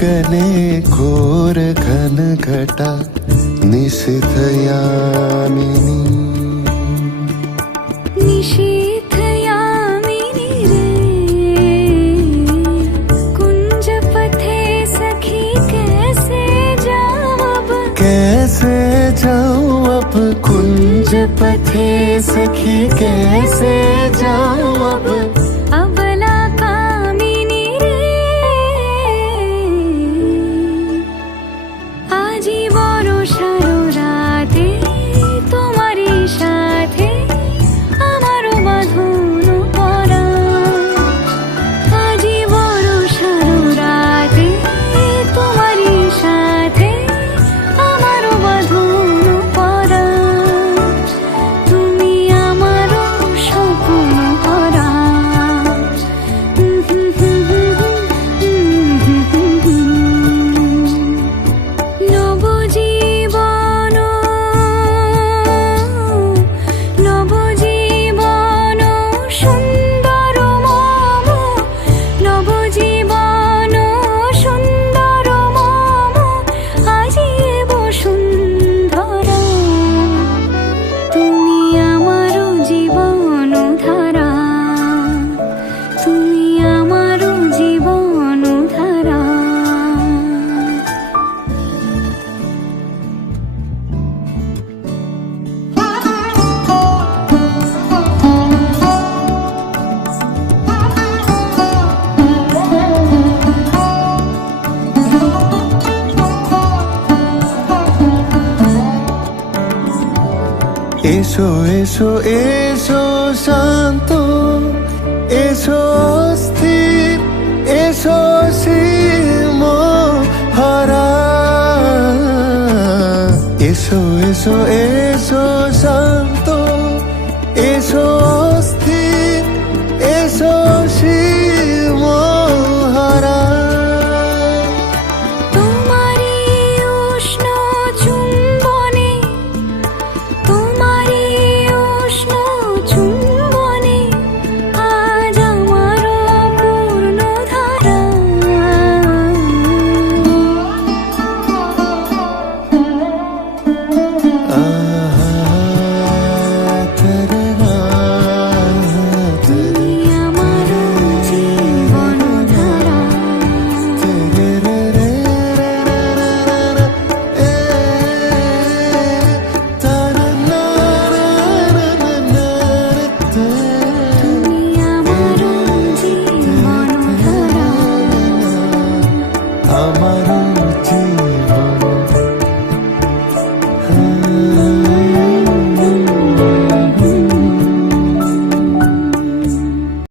गगने घोर घन घटा निशिथ यामिनी निशीथ यामिनी रे कुंज पथे सखी कैसे जाऊं अब कुंज पथे सखी कैसे जाऊं अब अबला कामिनी रे आजी बड़ो सारो राते तुम्हारी साथे আমারও বাঁধনো পরা আজি বড় সারো রাতে তোমারই সাথে আমারও বাঁধনো পরা তুমি আমারও স্বপ্ন ভরা নবজীবন নবজীবন সুন্দর মম নবজীবন সুন্দর মম আজি বসুন্ধরা তুমি আমারও জীবন ধারা তুমি আমারও জীবন ধারা এসো এসো এসো শান্ত এসো স্থির এসো সীম হারা এসো এসো এসো শান্ত